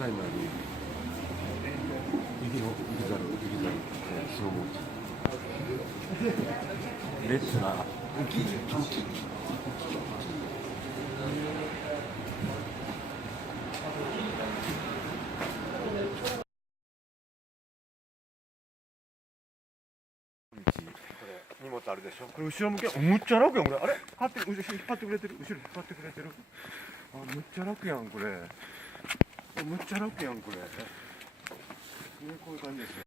だいまより右の右ざる相撲レッスナー大きい大きい。荷物あるでしょ。これ後ろ向け、むっちゃ楽やんこれ。あれ、買って後ろ引っ張ってくれてる。後ろ引っ張ってくれてる。あ、むっちゃ楽やんこれ。むっちゃ楽やんこれ。こういう感じですよ。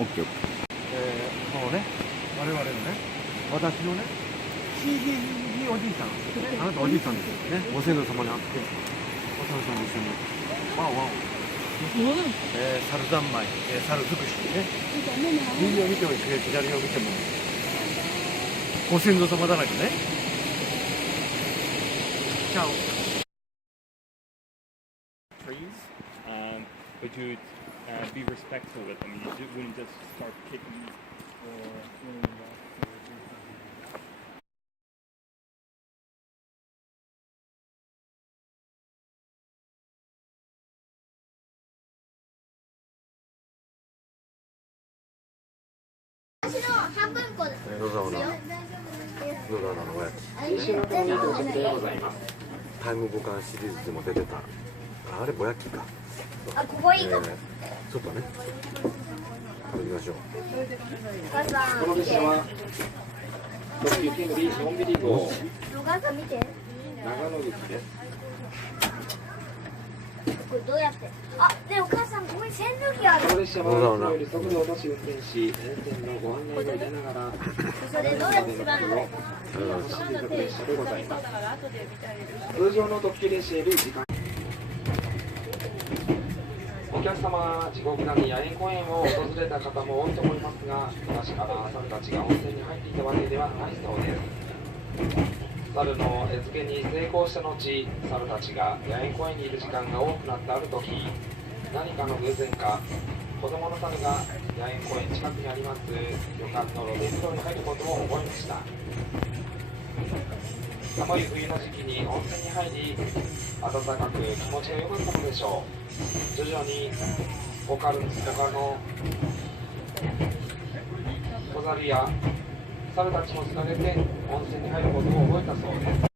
オッケー。このね、我々のね、私のね、ひいひいおじいさん、あなたおじいさんですよね、ご先祖様に会って、お父さんと一緒に、ワンワン、猿三昧、猿尽くしね、右を見ても左を見ても、ご先祖様だらけね。チャオ。But you'd be respectful with them. You wouldn't just start kicking or throwing rocks or doing something. 私の半分こです。野沢菜のおやつ。タイムボカンシリーズでも出てた。あれぼやきか。あ、ここいいかも。ちょっとね。食べてみましょう。お母さんこの列車は特急キングリーのんびり号お母さん見て。長野口です。これどうやって。あ、ね、お母さんここに扇風機ある。この列車はいつもより速度を落とし運転し、沿線のご案内を入れながらそれどうやってつなぐの。走っていく列車でございます。通常の特急列車より時間。お客様、地獄谷野猿公園を訪れた方も多いと思いますが、確か猿たちが温泉に入っていたわけではないそうです。猿の餌付けに成功した後、猿たちが野猿公園にいる時間が多くなったある時、何かの偶然か、子供の猿が野猿公園近くにあります旅館の露天風呂に入ることを覚えました。寒い冬の時期に温泉に入り、暖かく気持ちが良かったのでしょう。徐々に他の小猿や猿たちもつなげて温泉に入ることを覚えたそうです。